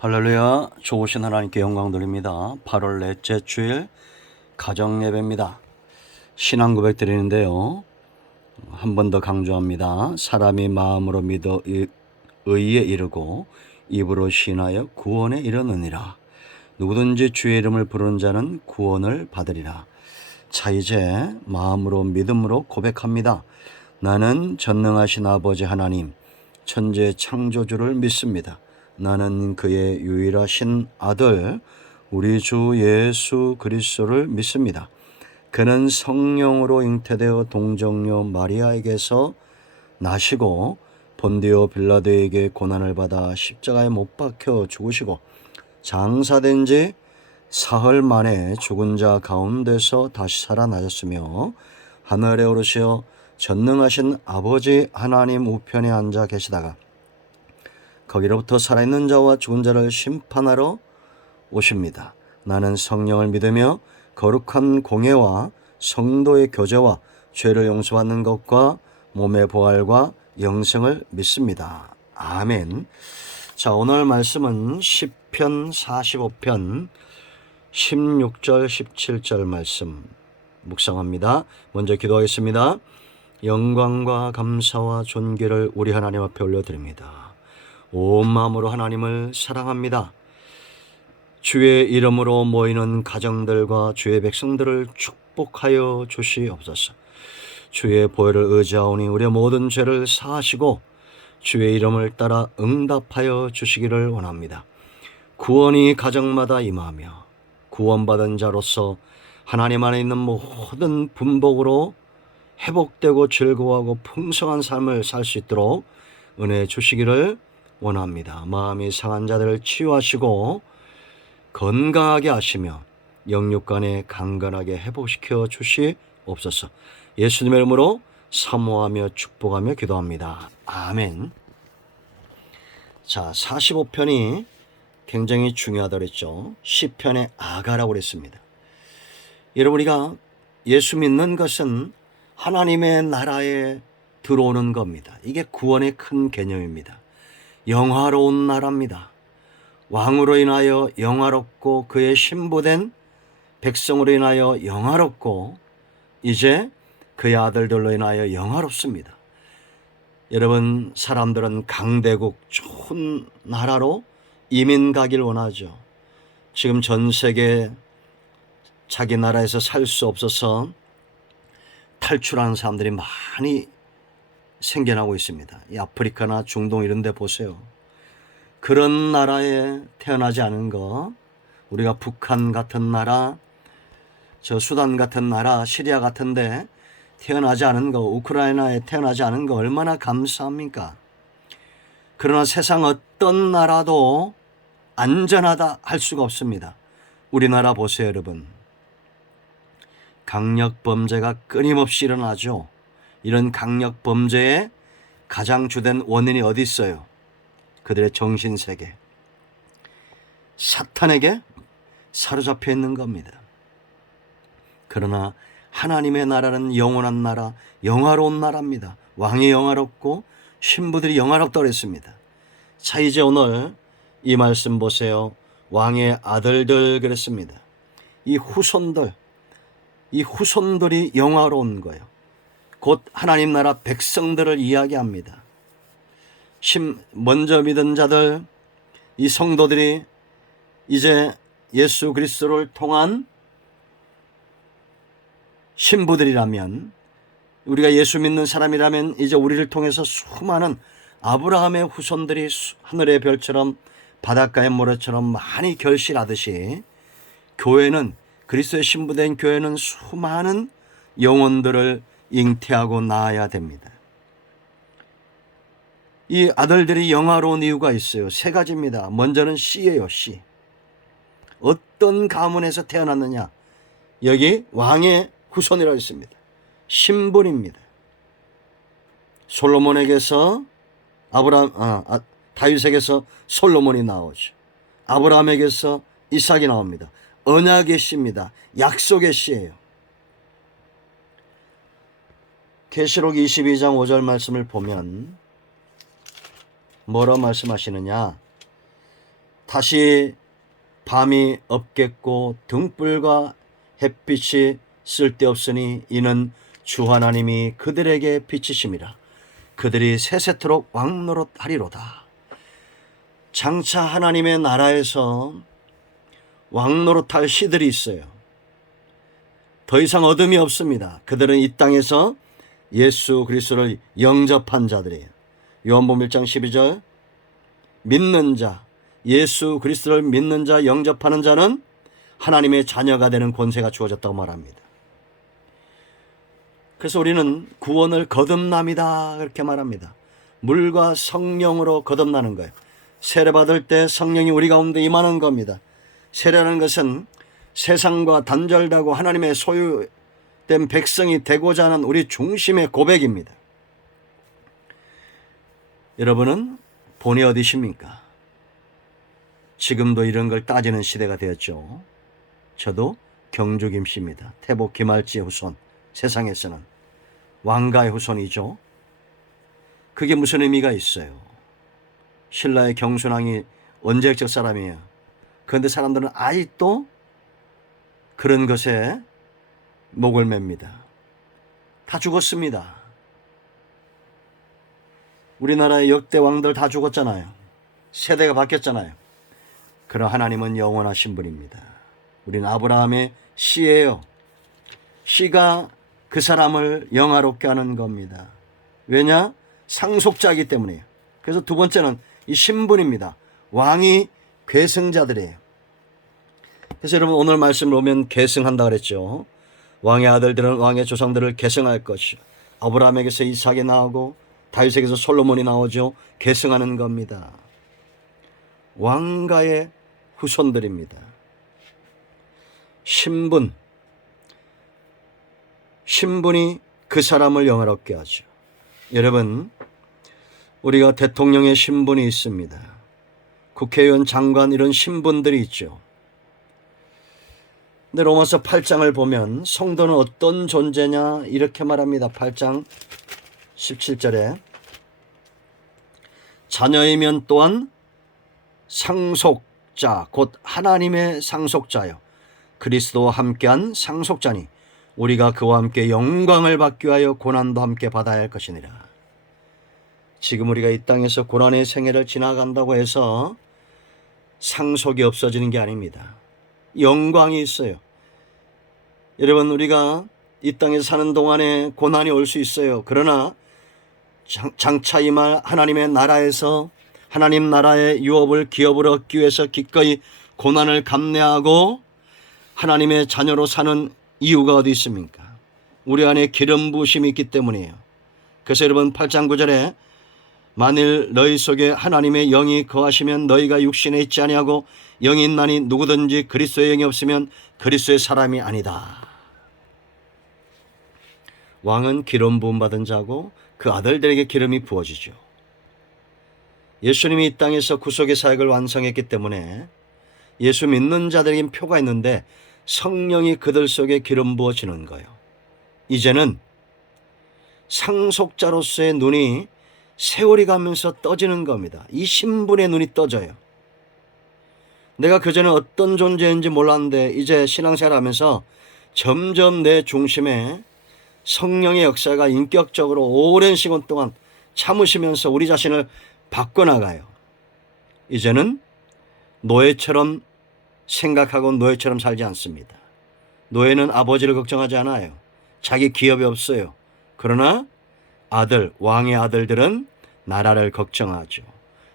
할렐루야. 좋으신 하나님께 영광 돌립니다. 8월 넷째 주일 가정 예배입니다. 신앙 고백 드리는데요. 한 번 더 강조합니다. 사람이 마음으로 믿어 의에 이르고 입으로 신하여 구원에 이르느니라. 누구든지 주의 이름을 부르는 자는 구원을 받으리라. 자, 이제 마음으로 믿음으로 고백합니다. 나는 전능하신 아버지 하나님, 천지의 창조주를 믿습니다. 나는 그의 유일하신 아들 우리 주 예수 그리스도를 믿습니다. 그는 성령으로 잉태되어 동정녀 마리아에게서 나시고 본디오 빌라도에게 고난을 받아 십자가에 못 박혀 죽으시고 장사된 지 사흘 만에 죽은 자 가운데서 다시 살아나셨으며 하늘에 오르시어 전능하신 아버지 하나님 우편에 앉아 계시다가 거기로부터 살아있는 자와 죽은 자를 심판하러 오십니다. 나는 성령을 믿으며 거룩한 공예와 성도의 교제와 죄를 용서받는 것과 몸의 부활과 영생을 믿습니다. 아멘. 자, 오늘 말씀은 시편 45편 16절 17절 말씀 묵상합니다. 먼저 기도하겠습니다. 영광과 감사와 존귀를 우리 하나님 앞에 올려드립니다. 온 마음으로 하나님을 사랑합니다. 주의 이름으로 모이는 가정들과 주의 백성들을 축복하여 주시옵소서. 주의 보혈을 의지하오니 우리의 모든 죄를 사하시고 주의 이름을 따라 응답하여 주시기를 원합니다. 구원이 가정마다 임하며 구원받은 자로서 하나님 안에 있는 모든 분복으로 회복되고 즐거워하고 풍성한 삶을 살 수 있도록 은혜 주시기를 원합니다. 마음이 상한 자들을 치유하시고 건강하게 하시며 영육간에 강건하게 회복시켜 주시옵소서. 예수님의 이름으로 사모하며 축복하며 기도합니다. 아멘. 자, 45편이 굉장히 중요하다고 그랬죠. 시편의 아가라고 그랬습니다. 여러분, 우리가 예수 믿는 것은 하나님의 나라에 들어오는 겁니다. 이게 구원의 큰 개념입니다. 영화로운 나라입니다. 왕으로 인하여 영화롭고 그의 신부된 백성으로 인하여 영화롭고 이제 그의 아들들로 인하여 영화롭습니다. 여러분, 사람들은 강대국 좋은 나라로 이민 가길 원하죠. 지금 전 세계 자기 나라에서 살 수 없어서 탈출하는 사람들이 많이 생겨나고 있습니다. 이 아프리카나 중동 이런 데 보세요. 그런 나라에 태어나지 않은 거, 우리가 북한 같은 나라, 저 수단 같은 나라, 시리아 같은 데 태어나지 않은 거, 우크라이나에 태어나지 않은 거 얼마나 감사합니까? 그러나 세상 어떤 나라도 안전하다 할 수가 없습니다. 우리나라 보세요, 여러분. 강력범죄가 끊임없이 일어나죠. 이런 강력범죄의 가장 주된 원인이 어디 있어요? 그들의 정신세계, 사탄에게 사로잡혀 있는 겁니다. 그러나 하나님의 나라는 영원한 나라, 영화로운 나라입니다. 왕이 영화롭고 신부들이 영화롭다고 그랬습니다. 자, 이제 오늘 이 말씀 보세요. 왕의 아들들 그랬습니다. 이 후손들이 영화로운 거예요. 곧 하나님 나라 백성들을 이야기합니다. 먼저 믿은 자들, 이 성도들이 이제 예수 그리스도를 통한 신부들이라면, 우리가 예수 믿는 사람이라면 이제 우리를 통해서 수많은 아브라함의 후손들이 하늘의 별처럼 바닷가의 모래처럼 많이 결실하듯이 교회는, 그리스도의 신부된 교회는 수많은 영혼들을 잉태하고 낳아야 됩니다. 이 아들들이 영화로운 이유가 있어요. 세 가지입니다. 먼저는 씨예요. 씨. 어떤 가문에서 태어났느냐? 여기 왕의 후손이라고 했습니다. 신분입니다. 솔로몬에게서 다윗에게서 솔로몬이 나오죠. 아브라함에게서 이삭이 나옵니다. 언약의 씨입니다. 약속의 씨예요. 계시록 22장 5절 말씀을 보면 뭐라고 말씀하시느냐? 다시 밤이 없겠고 등불과 햇빛이 쓸데없으니 이는 주 하나님이 그들에게 비치심이라. 그들이 세세토록 왕노릇하리로다. 장차 하나님의 나라에서 왕노릇할 시들이 있어요. 더 이상 어둠이 없습니다. 그들은 이 땅에서 예수 그리스도를 영접한 자들이에요. 요한복음 1장 12절 믿는 자, 예수 그리스도를 믿는 자, 영접하는 자는 하나님의 자녀가 되는 권세가 주어졌다고 말합니다. 그래서 우리는 구원을 거듭남이다 그렇게 말합니다. 물과 성령으로 거듭나는 거예요. 세례받을 때 성령이 우리 가운데 임하는 겁니다. 세례라는 것은 세상과 단절되고 하나님의 소유된 백성이 되고자 하는 우리 중심의 고백입니다. 여러분은 본이 어디십니까? 지금도 이런 걸 따지는 시대가 되었죠. 저도 경주 김씨입니다. 태복 김할지의 후손, 세상에서는 왕가의 후손이죠. 그게 무슨 의미가 있어요? 신라의 경순왕이 원자역적 사람이에요. 그런데 사람들은 아직도 그런 것에 목을 맵니다. 다 죽었습니다. 우리나라의 역대 왕들 다 죽었잖아요. 세대가 바뀌었잖아요. 그러나 하나님은 영원하신 분입니다. 우리는 아브라함의 씨예요. 씨가 그 사람을 영화롭게 하는 겁니다. 왜냐? 상속자이기 때문이에요. 그래서 두 번째는 이 신분입니다. 왕이 계승자들이에요. 그래서 여러분 오늘 말씀을 보면 계승한다 그랬죠. 왕의 아들들은 왕의 조상들을 계승할 것이요. 아브라함에게서 이삭이 나오고 다윗에게서 솔로몬이 나오죠. 계승하는 겁니다. 왕가의 후손들입니다. 신분이 그 사람을 영화롭게 하죠. 여러분, 우리가 대통령의 신분이 있습니다. 국회의원, 장관 이런 신분들이 있죠. 근데 로마서 8장을 보면 성도는 어떤 존재냐 이렇게 말합니다. 8장 17절에 자녀이면 또한 상속자 곧 하나님의 상속자요 그리스도와 함께한 상속자니 우리가 그와 함께 영광을 받기 위하여 고난도 함께 받아야 할 것이니라. 지금 우리가 이 땅에서 고난의 생애를 지나간다고 해서 상속이 없어지는 게 아닙니다. 영광이 있어요. 여러분, 우리가 이 땅에서 사는 동안에 고난이 올 수 있어요. 그러나 장차 임할 하나님의 나라에서 하나님 나라의 유업을 기업을 얻기 위해서 기꺼이 고난을 감내하고 하나님의 자녀로 사는 이유가 어디 있습니까? 우리 안에 기름 부으심이 있기 때문이에요. 그래서 여러분 8장 9절에 만일 너희 속에 하나님의 영이 거하시면 너희가 육신에 있지 아니하고 영이 있나니 누구든지 그리스도의 영이 없으면 그리스도의 사람이 아니다. 왕은 기름 부음 받은 자고 그 아들들에게 기름이 부어지죠. 예수님이 이 땅에서 구속의 사역을 완성했기 때문에 예수 믿는 자들에겐 표가 있는데 성령이 그들 속에 기름 부어지는 거예요. 이제는 상속자로서의 눈이 세월이 가면서 떠지는 겁니다. 이 신분의 눈이 떠져요. 내가 그전에 어떤 존재인지 몰랐는데 이제 신앙생활하면서 점점 내 중심에 성령의 역사가 인격적으로 오랜 시간 동안 참으시면서 우리 자신을 바꿔나가요. 이제는 노예처럼 생각하고 노예처럼 살지 않습니다. 노예는 아버지를 걱정하지 않아요. 자기 기업이 없어요. 그러나 아들, 왕의 아들들은 나라를 걱정하죠.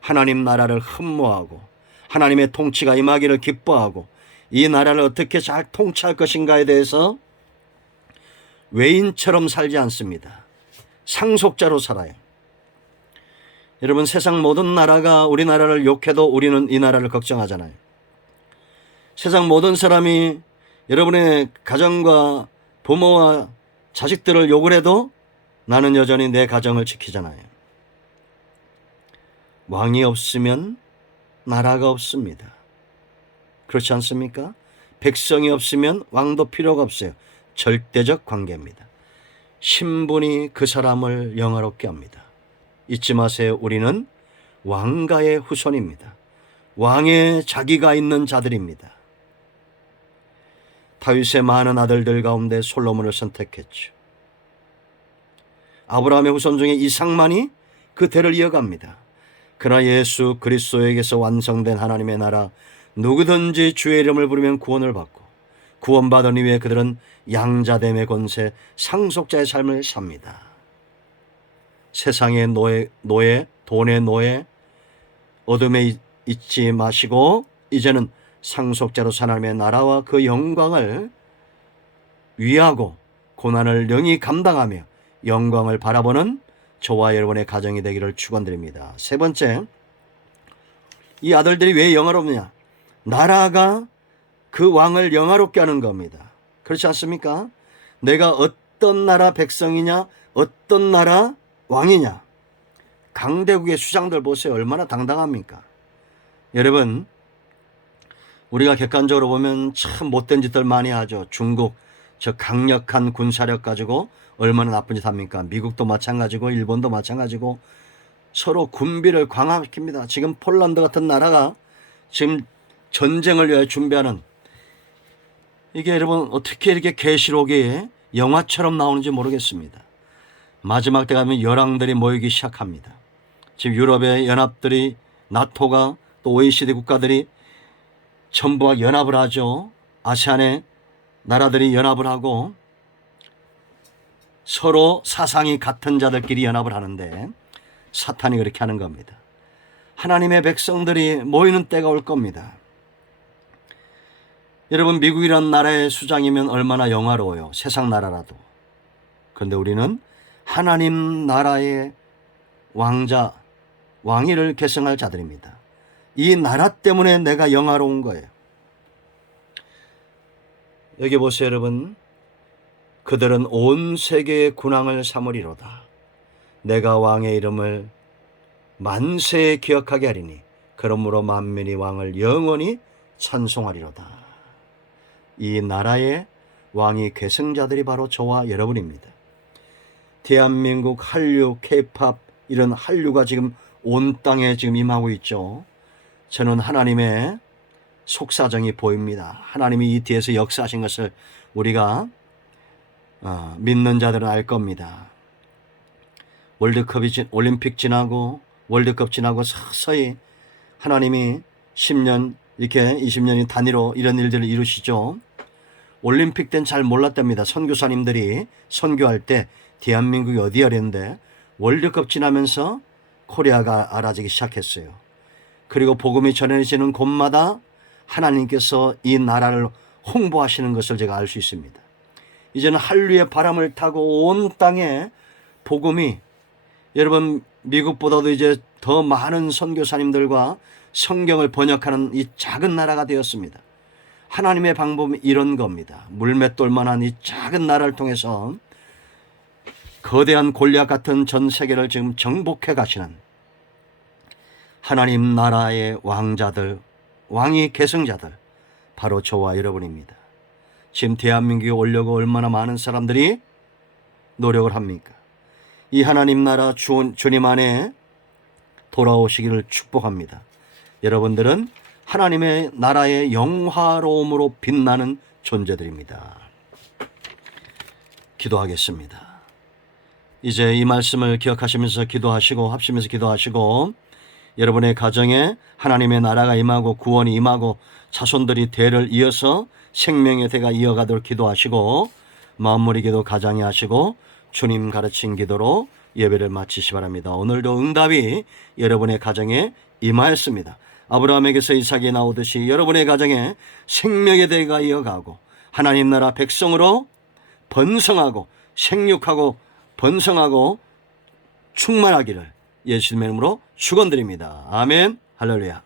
하나님 나라를 흠모하고 하나님의 통치가 임하기를 기뻐하고 이 나라를 어떻게 잘 통치할 것인가에 대해서 외인처럼 살지 않습니다. 상속자로 살아요. 여러분, 세상 모든 나라가 우리나라를 욕해도 우리는 이 나라를 걱정하잖아요. 세상 모든 사람이 여러분의 가정과 부모와 자식들을 욕을 해도 나는 여전히 내 가정을 지키잖아요. 왕이 없으면 나라가 없습니다. 그렇지 않습니까? 백성이 없으면 왕도 필요가 없어요. 절대적 관계입니다. 신분이 그 사람을 영화롭게 합니다. 잊지 마세요. 우리는 왕가의 후손입니다. 왕의 자기가 있는 자들입니다. 다윗의 많은 아들들 가운데 솔로몬을 선택했죠. 아브라함의 후손 중에 이삭만이 그 대를 이어갑니다. 그러나 예수 그리스도에게서 완성된 하나님의 나라, 누구든지 주의 이름을 부르면 구원을 받고 구원받은 이후에 그들은 양자됨의 권세, 상속자의 삶을 삽니다. 세상의 노예, 돈의 노예, 어둠에 있지 마시고 이제는 상속자로 하나님의 나라와 그 영광을 위하고 고난을 능히 감당하며 영광을 바라보는 저와 여러분의 가정이 되기를 축원드립니다. 세 번째, 이 아들들이 왜 영화롭느냐? 나라가 그 왕을 영화롭게 하는 겁니다. 그렇지 않습니까? 내가 어떤 나라 백성이냐, 어떤 나라 왕이냐. 강대국의 수장들 보세요. 얼마나 당당합니까? 여러분, 우리가 객관적으로 보면 참 못된 짓들 많이 하죠. 중국 저 강력한 군사력 가지고 얼마나 나쁜 짓 합니까? 미국도 마찬가지고 일본도 마찬가지고 서로 군비를 강화시킵니다. 지금 폴란드 같은 나라가 지금 전쟁을 위해 준비하는, 이게 여러분 어떻게 이렇게 계시록이 영화처럼 나오는지 모르겠습니다. 마지막 때 가면 열왕들이 모이기 시작합니다. 지금 유럽의 연합들이, 나토가, 또 OECD 국가들이 전부가 연합을 하죠. 아세안의 나라들이 연합을 하고 서로 사상이 같은 자들끼리 연합을 하는데 사탄이 그렇게 하는 겁니다. 하나님의 백성들이 모이는 때가 올 겁니다. 여러분, 미국이란 나라의 수장이면 얼마나 영화로워요. 세상 나라라도. 그런데 우리는 하나님 나라의 왕자, 왕위를 계승할 자들입니다. 이 나라 때문에 내가 영화로운 거예요. 여기 보세요, 여러분. 그들은 온 세계의 군왕을 삼으리로다. 내가 왕의 이름을 만세에 기억하게 하리니 그러므로 만민이 왕을 영원히 찬송하리로다. 이 나라의 왕이 계승자들이 바로 저와 여러분입니다. 대한민국 한류, K-팝, 이런 한류가 지금 온 땅에 지금 임하고 있죠. 저는 하나님의 속사정이 보입니다. 하나님이 이 뒤에서 역사하신 것을 우리가 믿는 자들은 알 겁니다. 올림픽 지나고 월드컵 지나고 서서히 하나님이 10년 이렇게 20년이 단위로 이런 일들을 이루시죠. 올림픽 때는 잘 몰랐답니다. 선교사님들이 선교할 때 대한민국이 어디야 그랬는데 월드컵 지나면서 코리아가 알아지기 시작했어요. 그리고 복음이 전해지는 곳마다 하나님께서 이 나라를 홍보하시는 것을 제가 알 수 있습니다. 이제는 한류의 바람을 타고 온 땅에 복음이, 여러분 미국보다도 이제 더 많은 선교사님들과 성경을 번역하는 이 작은 나라가 되었습니다. 하나님의 방법은 이런 겁니다. 물맷돌만한 이 작은 나라를 통해서 거대한 골리앗 같은 전 세계를 지금 정복해 가시는 하나님 나라의 왕자들, 왕의 계승자들, 바로 저와 여러분입니다. 지금 대한민국에 오려고 얼마나 많은 사람들이 노력을 합니까? 이 하나님 나라 주님 안에 돌아오시기를 축복합니다. 여러분들은 하나님의 나라의 영화로움으로 빛나는 존재들입니다. 기도하겠습니다. 이제 이 말씀을 기억하시면서 기도하시고 합심해서 기도하시고 여러분의 가정에 하나님의 나라가 임하고 구원이 임하고 자손들이 대를 이어서 생명의 대가 이어가도록 기도하시고 마무리 기도 가장히 하시고 주님 가르친 기도로 예배를 마치시 바랍니다. 오늘도 응답이 여러분의 가정에 임하였습니다. 아브라함에게서 이삭이 나오듯이 여러분의 가정에 생명의 대가 이어가고 하나님 나라 백성으로 번성하고 생육하고 번성하고 충만하기를 예수님의 이름으로 축원드립니다. 아멘. 할렐루야.